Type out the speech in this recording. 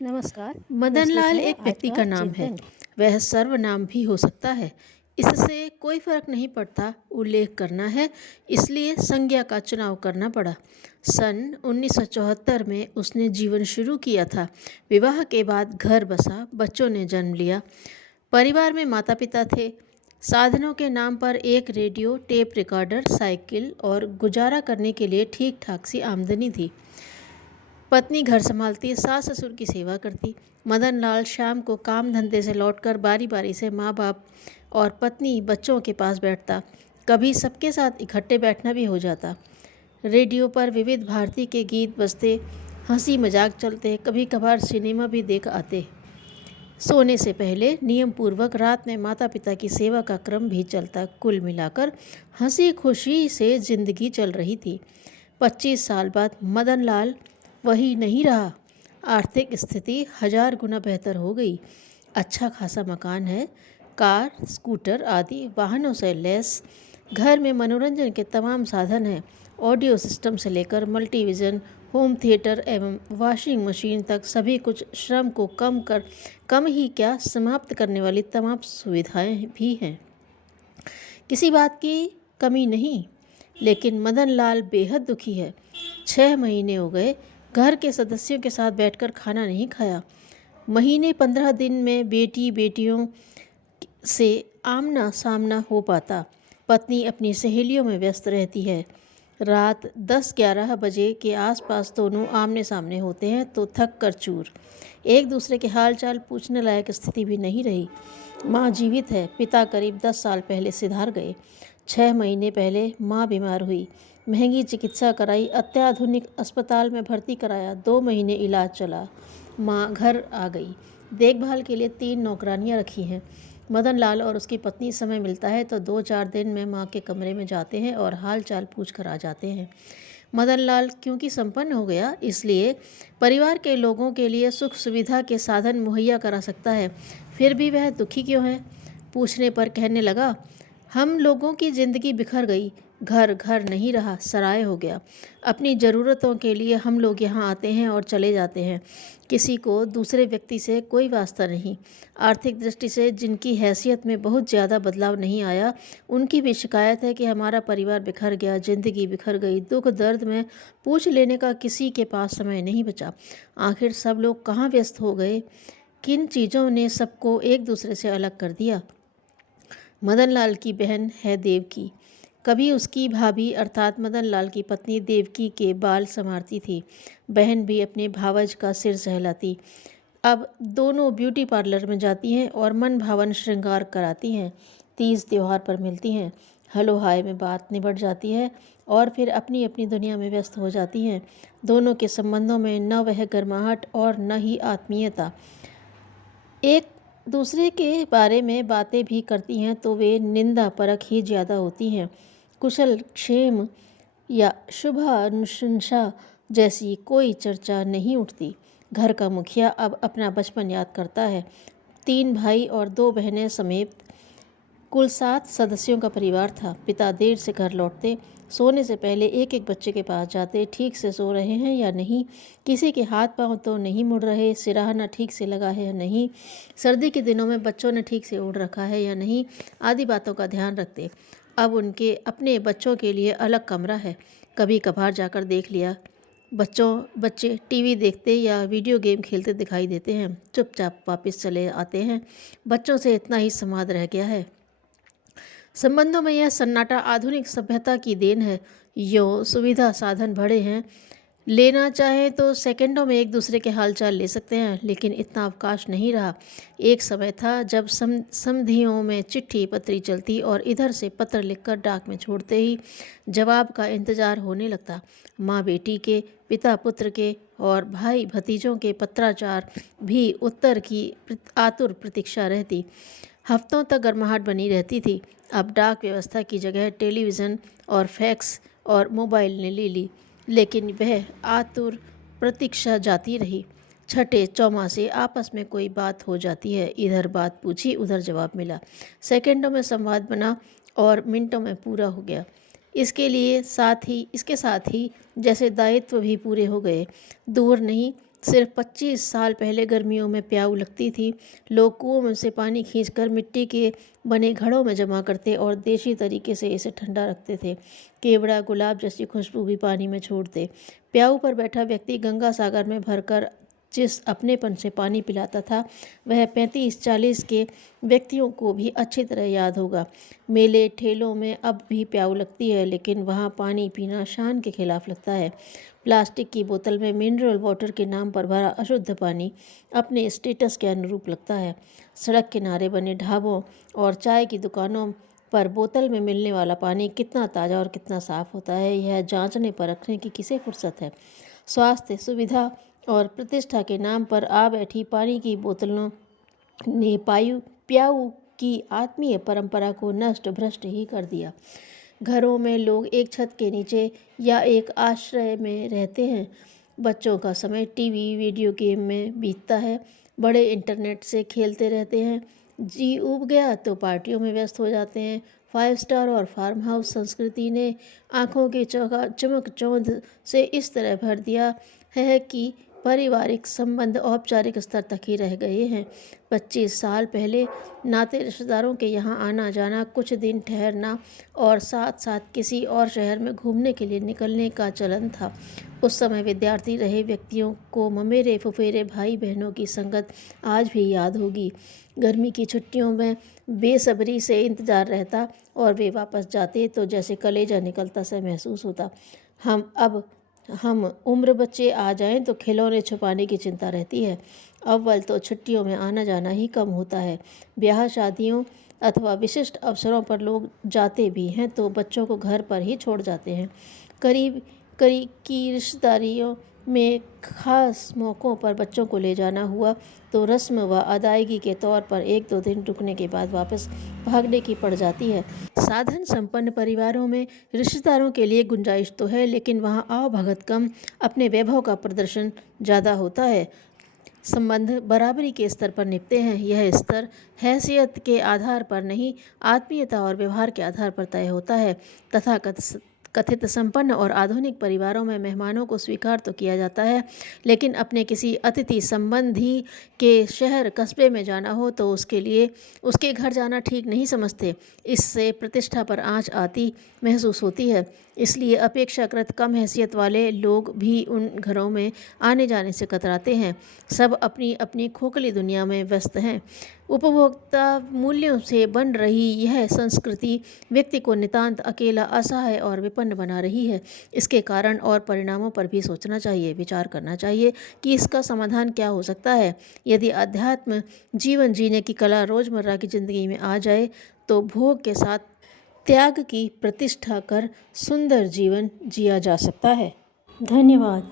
नमस्कार। मदनलाल प्रस्तुत है एक आज व्यक्ति का का नाम है। चिंतन। वह सर्वनाम भी हो सकता है। इससे कोई फर्क नहीं पड़ता। उल्लेख करना है, इसलिए संज्ञा का चुनाव करना पड़ा। सन 1974 में उसने जीवन शुरू किया था। विवाह के बाद घर बसा, बच्चों ने जन्म लिया। परिवार में माता पिता थे। साधनों के नाम पर एक रेडियो, टेप रिकॉर्डर, साइकिल और गुजारा करने के लिए ठीक ठाक सी आमदनी थी। पत्नी घर संभालती, सास ससुर की सेवा करती। मदन लाल शाम को काम धंधे से लौटकर बारी बारी से माँ बाप और पत्नी बच्चों के पास बैठता। कभी सबके साथ इकट्ठे बैठना भी हो जाता। रेडियो पर विविध भारती के गीत बजते, हंसी मजाक चलते, कभी कभार सिनेमा भी देख आते। सोने से पहले नियम पूर्वक रात में माता पिता की सेवा का क्रम भी चलता। कुल मिलाकर हंसी खुशी से जिंदगी चल रही थी। 25 साल बाद मदन लाल वही नहीं रहा। आर्थिक स्थिति 1000 गुना बेहतर हो गई। अच्छा खासा मकान है, कार, स्कूटर आदि वाहनों से लैस। घर में मनोरंजन के तमाम साधन हैं। ऑडियो सिस्टम से लेकर मल्टीविज़न, होम थिएटर एवं वॉशिंग मशीन तक सभी कुछ श्रम को कम ही क्या समाप्त करने वाली तमाम सुविधाएं भी हैं। किसी बात की कमी नहीं। लेकिन मदन लाल बेहद दुखी है। 6 महीने हो गए घर के सदस्यों के साथ बैठकर खाना नहीं खाया। महीने 15 दिन में बेटियों से आमना सामना हो पाता। पत्नी अपनी सहेलियों में व्यस्त रहती है। रात 10-11 बजे के आसपास दोनों आमने सामने होते हैं तो थक कर चूर। एक दूसरे के हाल चाल पूछने लायक स्थिति भी नहीं रही। माँ जीवित है। पिता करीब 10 साल पहले सिधार गए। 6 महीने पहले माँ बीमार हुई। महंगी चिकित्सा कराई, अत्याधुनिक अस्पताल में भर्ती कराया। 2 महीने इलाज चला। माँ घर आ गई। देखभाल के लिए 3 नौकरानियाँ रखी हैं। मदन लाल और उसकी पत्नी समय मिलता है तो 2-4 दिन में माँ के कमरे में जाते हैं और हाल चाल पूछ कर आ जाते हैं। मदन लाल क्योंकि संपन्न हो गया, इसलिए परिवार के लोगों के लिए सुख सुविधा के साधन मुहैया करा सकता है। फिर भी वह दुखी क्यों है? पूछने पर कहने लगा, हम लोगों की ज़िंदगी बिखर गई। घर घर नहीं रहा, सराय हो गया। अपनी ज़रूरतों के लिए हम लोग यहाँ आते हैं और चले जाते हैं। किसी को दूसरे व्यक्ति से कोई वास्ता नहीं। आर्थिक दृष्टि से जिनकी हैसियत में बहुत ज़्यादा बदलाव नहीं आया, उनकी भी शिकायत है कि हमारा परिवार बिखर गया, ज़िंदगी बिखर गई। दुख दर्द में पूछ लेने का किसी के पास समय नहीं बचा। आखिर सब लोग कहाँ व्यस्त हो गए? किन चीज़ों ने सबको एक दूसरे से अलग कर दिया? मदन लाल की बहन है देवकी। कभी उसकी भाभी अर्थात मदन लाल की पत्नी देवकी के बाल संवारती थी। बहन भी अपने भावज का सिर सहलाती। अब दोनों ब्यूटी पार्लर में जाती हैं और मन भावन श्रृंगार कराती हैं। तीज त्योहार पर मिलती हैं। हलो हाय में बात निबट जाती है और फिर अपनी अपनी दुनिया में व्यस्त हो जाती हैं। दोनों के संबंधों में न वह गर्माहट और न ही आत्मीयता। एक दूसरे के बारे में बातें भी करती हैं तो वे निंदा परख ही ज़्यादा होती हैं। कुशल क्षेम या शुभ अनुशंसा जैसी कोई चर्चा नहीं उठती। घर का मुखिया अब अपना बचपन याद करता है। 3 भाई और 2 बहनें समेत कुल 7 सदस्यों का परिवार था। पिता देर से घर लौटते, सोने से पहले एक एक बच्चे के पास जाते, ठीक से सो रहे हैं या नहीं, किसी के हाथ पांव तो नहीं मुड़ रहे, सिराहना ठीक से लगा है या नहीं, सर्दी के दिनों में बच्चों ने ठीक से ओढ़ रखा है या नहीं, आदि बातों का ध्यान रखते। अब उनके अपने बच्चों के लिए अलग कमरा है। कभी कभार जाकर देख लिया। बच्चे टीवी देखते या वीडियो गेम खेलते दिखाई देते हैं। चुपचाप वापस चले आते हैं। बच्चों से इतना ही संवाद रह गया है। संबंधों में यह सन्नाटा आधुनिक सभ्यता की देन है। यो सुविधा साधन बढ़े हैं। लेना चाहें तो सेकंडों में एक दूसरे के हालचाल ले सकते हैं, लेकिन इतना अवकाश नहीं रहा। एक समय था जब समधियों में चिट्ठी पत्री चलती और इधर से पत्र लिखकर डाक में छोड़ते ही जवाब का इंतजार होने लगता। माँ बेटी के, पिता पुत्र के और भाई भतीजों के पत्राचार भी उत्तर की आतुर प्रतीक्षा रहती। हफ्तों तक गर्माहट बनी रहती थी। अब डाक व्यवस्था की जगह टेलीविज़न और फैक्स और मोबाइल ने ले ली, लेकिन वह आतुर प्रतीक्षा जाती रही। छठे चौमासे आपस में कोई बात हो जाती है। इधर बात पूछी, उधर जवाब मिला। सेकंडों में संवाद बना और मिनटों में पूरा हो गया। इसके साथ ही जैसे दायित्व भी पूरे हो गए। दूर नहीं, सिर्फ 25 साल पहले गर्मियों में प्याऊ लगती थी। लोग कुओं में से पानी खींचकर मिट्टी के बने घड़ों में जमा करते और देशी तरीके से इसे ठंडा रखते थे। केवड़ा, गुलाब जैसी खुशबू भी पानी में छोड़ते। प्याऊ पर बैठा व्यक्ति गंगा सागर में भरकर जिस अपनेपन से पानी पिलाता था, वह 35-40 के व्यक्तियों को भी अच्छी तरह याद होगा। मेले ठेलों में अब भी प्याऊ लगती है, लेकिन वहाँ पानी पीना शान के खिलाफ लगता है। प्लास्टिक की बोतल में मिनरल वाटर के नाम पर भरा अशुद्ध पानी अपने स्टेटस के अनुरूप लगता है। सड़क किनारे बने ढाबों और चाय की दुकानों पर बोतल में मिलने वाला पानी कितना ताज़ा और कितना साफ होता है, यह जांचने परखने की किसे फुर्सत है। स्वास्थ्य, सुविधा और प्रतिष्ठा के नाम पर आ बैठी पानी की बोतलों ने प्याऊ की आत्मीय परंपरा को नष्ट भ्रष्ट ही कर दिया। घरों में लोग एक छत के नीचे या एक आश्रय में रहते हैं। बच्चों का समय टीवी, वीडियो गेम में बीतता है। बड़े इंटरनेट से खेलते रहते हैं। जी उब गया तो पार्टियों में व्यस्त हो जाते हैं। 5 स्टार और फार्म हाउस संस्कृति ने आँखों की चमक चौंध से इस तरह भर दिया है कि पारिवारिक संबंध औपचारिक स्तर तक ही रह गए हैं। 25 साल पहले नाते रिश्तेदारों के यहाँ आना जाना, कुछ दिन ठहरना और साथ साथ किसी और शहर में घूमने के लिए निकलने का चलन था। उस समय विद्यार्थी रहे व्यक्तियों को ममेरे फुफेरे भाई बहनों की संगत आज भी याद होगी। गर्मी की छुट्टियों में बेसब्री से इंतज़ार रहता और वे वापस जाते तो जैसे कलेजा निकलता सा महसूस होता। हम उम्र बच्चे आ जाएं तो खिलौने छुपाने की चिंता रहती है। अव्वल तो छुट्टियों में आना जाना ही कम होता है। ब्याह शादियों अथवा विशिष्ट अवसरों पर लोग जाते भी हैं तो बच्चों को घर पर ही छोड़ जाते हैं। करीब करीब की रिश्तेदारियों में खास मौक़ों पर बच्चों को ले जाना हुआ तो रस्म व अदायगी के तौर पर 1-2 दिन रुकने के बाद वापस भागने की पड़ जाती है। साधन संपन्न परिवारों में रिश्तेदारों के लिए गुंजाइश तो है, लेकिन वहाँ आवभगत कम, अपने वैभव का प्रदर्शन ज़्यादा होता है। संबंध बराबरी के स्तर पर निभते हैं। यह स्तर हैसियत के आधार पर नहीं, आत्मीयता और व्यवहार के आधार पर तय होता है। कथित संपन्न और आधुनिक परिवारों में मेहमानों को स्वीकार तो किया जाता है, लेकिन अपने किसी अतिथि संबंधी के शहर कस्बे में जाना हो तो उसके लिए उसके घर जाना ठीक नहीं समझते। इससे प्रतिष्ठा पर आँच आती महसूस होती है। इसलिए अपेक्षाकृत कम हैसियत वाले लोग भी उन घरों में आने जाने से कतराते हैं। सब अपनी अपनी खोखली दुनिया में व्यस्त हैं। उपभोक्ता मूल्यों से बन रही यह संस्कृति व्यक्ति को नितांत अकेला, असहाय और विपन्न बना रही है। इसके कारण और परिणामों पर भी सोचना चाहिए, विचार करना चाहिए कि इसका समाधान क्या हो सकता है। यदि अध्यात्म जीवन जीने की कला रोज़मर्रा की ज़िंदगी में आ जाए तो भोग के साथ त्याग की प्रतिष्ठा कर सुंदर जीवन जिया जा सकता है। धन्यवाद।